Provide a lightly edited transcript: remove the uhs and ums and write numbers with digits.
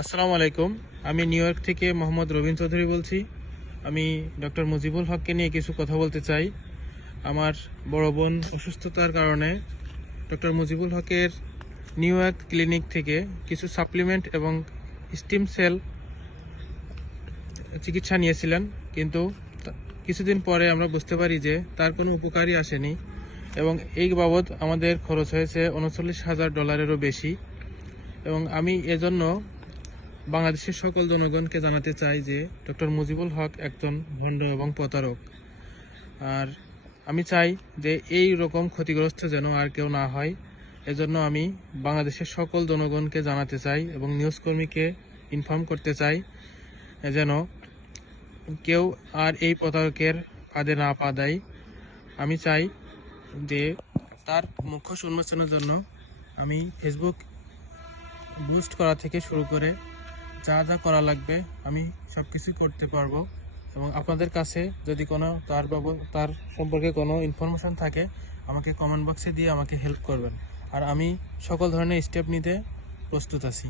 আসসালামু আলাইকুম। আমি নিউ ইয়র্ক থেকে মোহাম্মদ রবিন চৌধুরী বলছি। আমি ডক্টর মুজিবুল হককে নিয়ে কিছু কথা বলতে চাই। আমার বড় বোন অসুস্থতার কারণে ডক্টর মুজিবুল হকের নিউ ইয়র্ক ক্লিনিক থেকে কিছু সাপ্লিমেন্ট এবং স্টিম সেল চিকিৎসা নিয়েছিলেন, কিন্তু কিছুদিন পরে আমরা বুঝতে পারি যে তার কোনো উপকারই আসেনি এবং এই বাবদ আমাদের খরচ হয়েছে $39,000-এরও বেশি। এবং আমি এজন্য বাংলাদেশের সকল জনগণকে জানাতে চাই যে ডক্টর মুজিবুল হক একজন ভণ্ড এবং প্রতারক। আর আমি চাই যে এই রকম ক্ষতিগ্রস্ত যেন আর কেউ না হয়। এজন্য আমি বাংলাদেশের সকল জনগণকে জানাতে চাই এবং নিউজকর্মীকে ইনফর্ম করতে চাই যেন কেউ আর এই প্রতারকের ফাঁদে না পা দেয়। আমি চাই যে তার মুখোশ উন্মোচনের জন্য আমি ফেসবুক বুস্ট করা থেকে শুরু করে যা যা করা লাগবে আমি সব কিছুই করতে পারবো। এবং আপনাদের কাছে যদি কোনো তার সম্পর্কে কোনো ইনফরমেশন থাকে আমাকে কমেন্ট বক্সে দিয়ে আমাকে হেল্প করবেন। আর আমি সকল ধরনের স্টেপ নিতে প্রস্তুত আছি।